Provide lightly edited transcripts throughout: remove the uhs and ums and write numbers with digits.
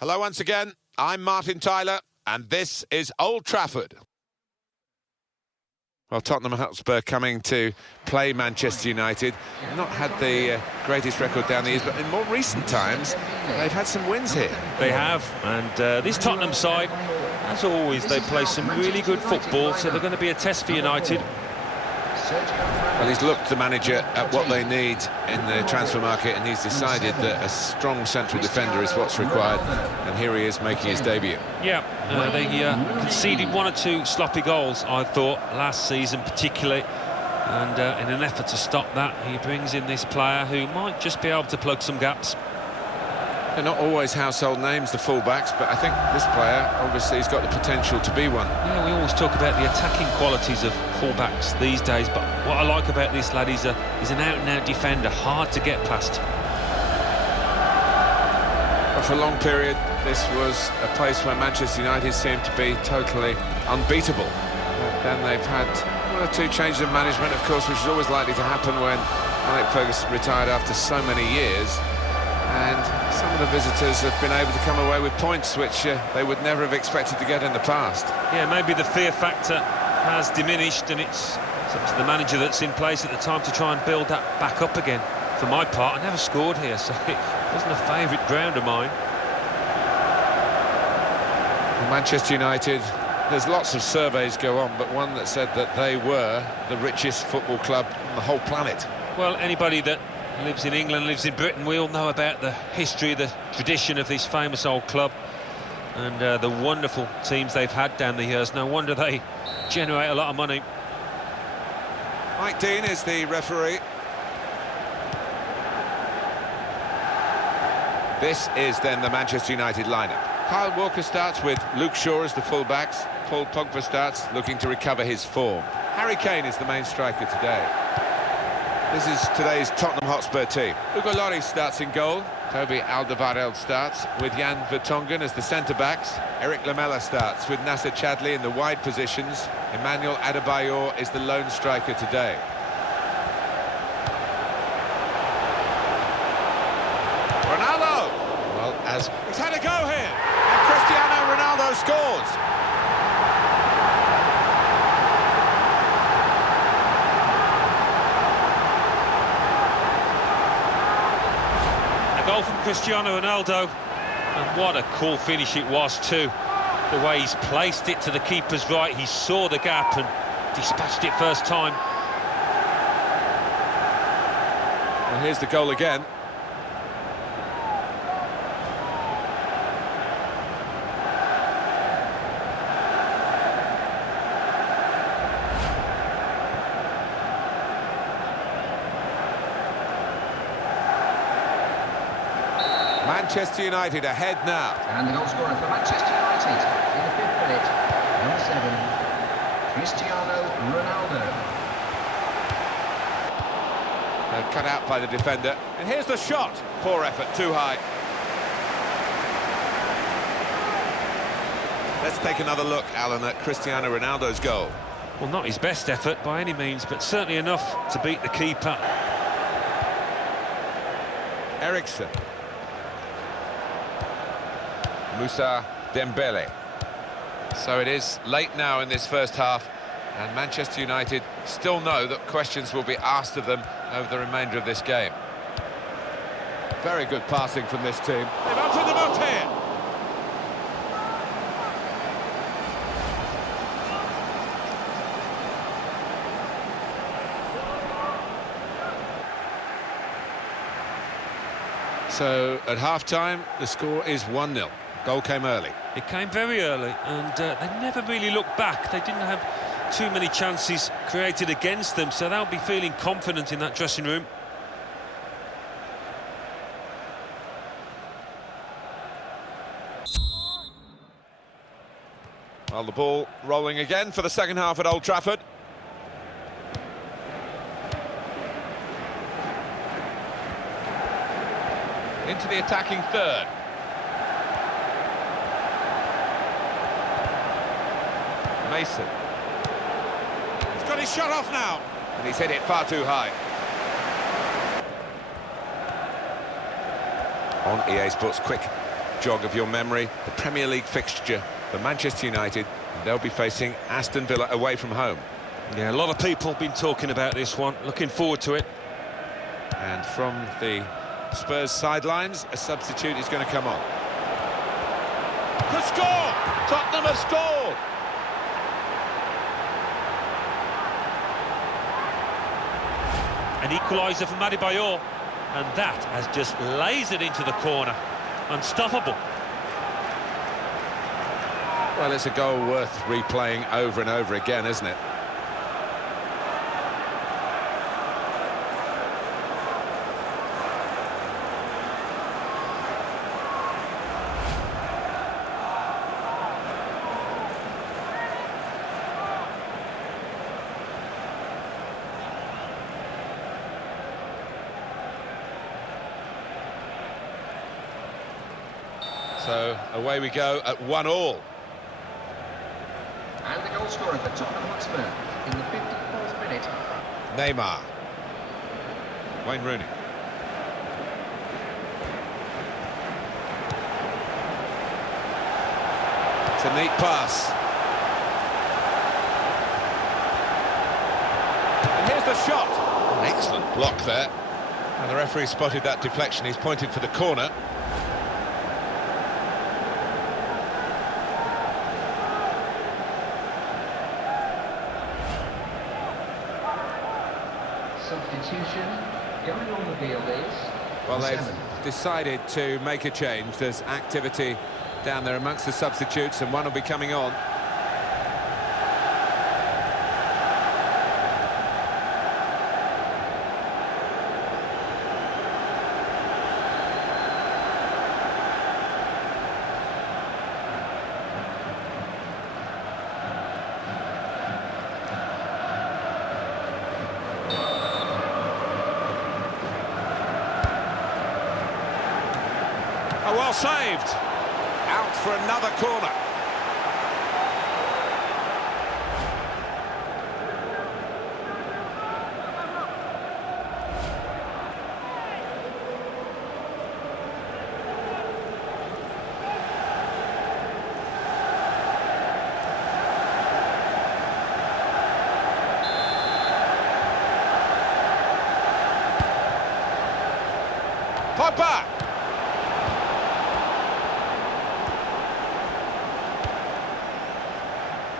Hello once again, I'm Martin Tyler, and this is Old Trafford. Well, Tottenham Hotspur coming to play Manchester United. Not had the greatest record down the years, but in more recent times, they've had some wins here. They have, and this Tottenham side, as always, they play some really good football, so they're going to be a test for United. Well, he's looked, the manager, at what they need in the transfer market, and he's decided that a strong central defender is what's required, and here he is making his debut. Yeah, they conceded one or two sloppy goals, I thought, last season particularly, and in an effort to stop that, he brings in this player who might just be able to plug some gaps. They're not always household names, the fullbacks, but I think this player, obviously, has got the potential to be one. Yeah, we always talk about the attacking qualities of fullbacks these days, but what I like about this lad is an out-and-out defender, hard to get past. But for a long period, this was a place where Manchester United seemed to be totally unbeatable. But then they've had one or two changes of management, of course, which is always likely to happen when Alex Ferguson retired after so many years. And some of the visitors have been able to come away with points which they would never have expected to get in the past. Yeah, maybe the fear factor has diminished, and it's up to the manager that's in place at the time to try and build that back up again. For my part, I never scored here, so it wasn't a favourite ground of mine. Manchester United, there's lots of surveys go on, but one that said that they were the richest football club on the whole planet. Well, anybody that lives in England, lives in Britain, we all know about the history, the tradition of this famous old club, and the wonderful teams they've had down the years. No wonder they generate a lot of money. Mike Dean is the referee. This is then the Manchester United lineup. Kyle Walker starts with Luke Shaw as the fullbacks. Paul Pogba starts looking to recover his form. Harry Kane is the main striker today. This is today's Tottenham Hotspur team. Hugo Lloris starts in goal. Toby Alderweireld starts with Jan Vertonghen as the centre-backs. Eric Lamela starts with Nasser Chadli in the wide positions. Emmanuel Adebayor is the lone striker today. Ronaldo! Well, he's had a go here, and Cristiano Ronaldo scores. Goal from Cristiano Ronaldo, and what a cool finish it was too. The way he's placed it to the keeper's right, he saw the gap and dispatched it first time. Well, here's the goal again. Manchester United ahead now. And the goal scorer for Manchester United in the 5th minute, number 7, Cristiano Ronaldo. They're cut out by the defender. And here's the shot. Poor effort, too high. Let's take another look, Alan, at Cristiano Ronaldo's goal. Well, not his best effort by any means, but certainly enough to beat the keeper. Eriksen. Moussa Dembele. So it is late now in this first half, and Manchester United still know that questions will be asked of them over the remainder of this game. Very good passing from this team. They've opened them up here. So at half-time, the score is 1-0. Goal came early. It came very early, and they never really looked back. They didn't have too many chances created against them, so they'll be feeling confident in that dressing room. Well, the ball rolling again for the second half at Old Trafford. Into the attacking third. Mason. He's got his shot off now. And he's hit it far too high. On EA Sports Quick. jog of your memory, the Premier League fixture for Manchester United, and they'll be facing Aston Villa away from home. Yeah, a lot of people have been talking about this one. Looking forward to it. And from the Spurs sidelines, a substitute is going to come on. Could score! Tottenham have scored! An equaliser for Adebayor, and that has just lasered into the corner. Unstoppable. Well, it's a goal worth replaying over and over again, isn't it? So away we go at 1-1. And the goal scorer for Tottenham Hotspur in the 54th minute. Neymar. Wayne Rooney. It's a neat pass. And here's the shot. An excellent block there. And the referee spotted that deflection. He's pointed for the corner. Substitution going on the field is... Well, they've decided to make a change. There's activity down there amongst the substitutes, and one will be coming on. Oh, well saved. Out for another corner. Pogba.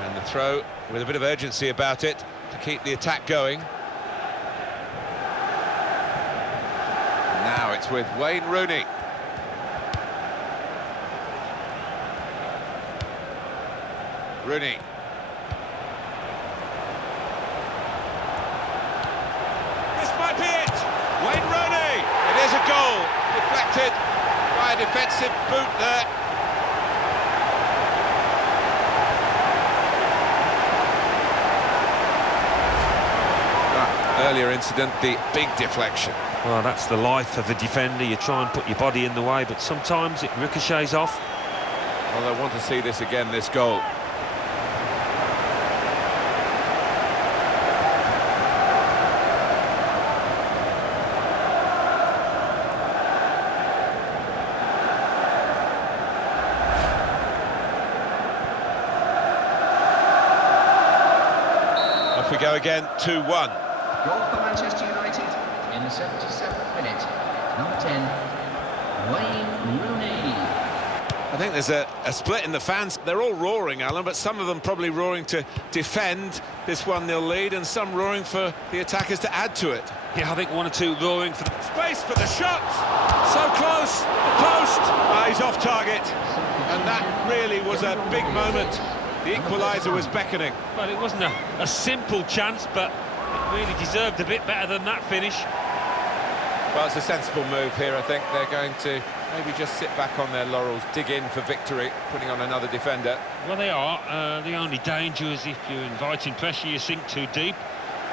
And the throw with a bit of urgency about it to keep the attack going. Now it's with Wayne Rooney. Rooney. This might be it. Wayne Rooney. It is a goal. Deflected by a defensive boot there. Earlier incident, the big deflection. Well, that's the life of a defender. You try and put your body in the way, but sometimes it ricochets off. Well, I want to see this again, this goal. Off we go again, 2-1. Goal for Manchester United in the 77th minute. Number 10, Wayne Rooney. I think there's a split in the fans. They're all roaring, Alan, but some of them probably roaring to defend this 1-0 lead, and some roaring for the attackers to add to it. Yeah, I think one or two roaring for the... Space for the shot! So close! The post! He's off target. And that really was a big moment. The equaliser was beckoning. Well, it wasn't a simple chance, but it really deserved a bit better than that finish. Well, it's a sensible move here, I think. They're going to maybe just sit back on their laurels, dig in for victory, putting on another defender. Well, they are. The only danger is if you're inviting pressure, you sink too deep.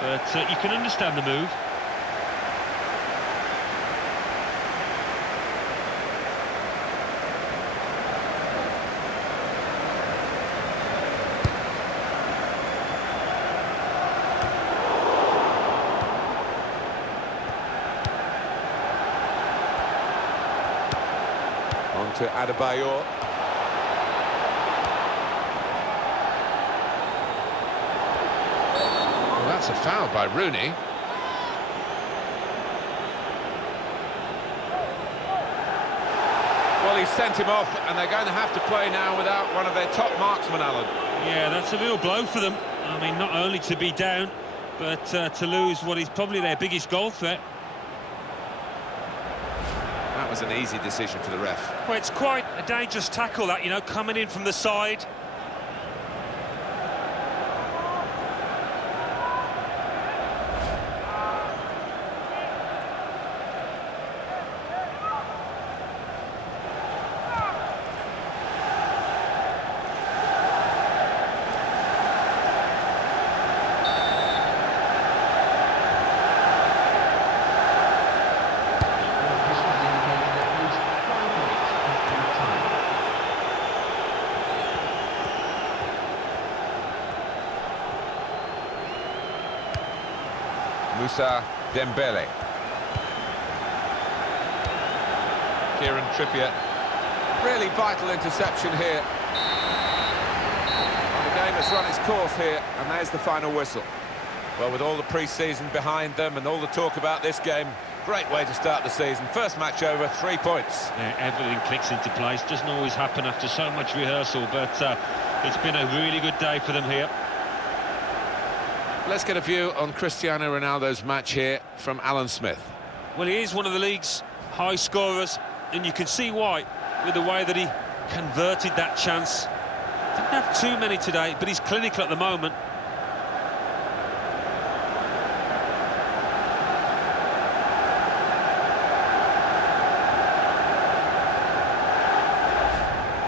But you can understand the move. On to Adebayor. Well, that's a foul by Rooney. Well, he's sent him off, and they're going to have to play now without one of their top marksmen, Alan. Yeah, that's a real blow for them. I mean, not only to be down, but to lose what is probably their biggest goal threat. That was an easy decision for the ref. Well, it's quite a dangerous tackle, that, you know, coming in from the side. Moussa Dembele. Kieran Trippier. Really vital interception here. Well, the game has run its course here, and there's the final whistle. Well, with all the pre-season behind them and all the talk about this game, great way to start the season. First match over, 3 points. Yeah, everything clicks into place. Doesn't always happen after so much rehearsal, but it's been a really good day for them here. Let's get a view on Cristiano Ronaldo's match here from Alan Smith. Well, he is one of the league's high scorers, and you can see why, with the way that he converted that chance. Didn't have too many today, but he's clinical at the moment.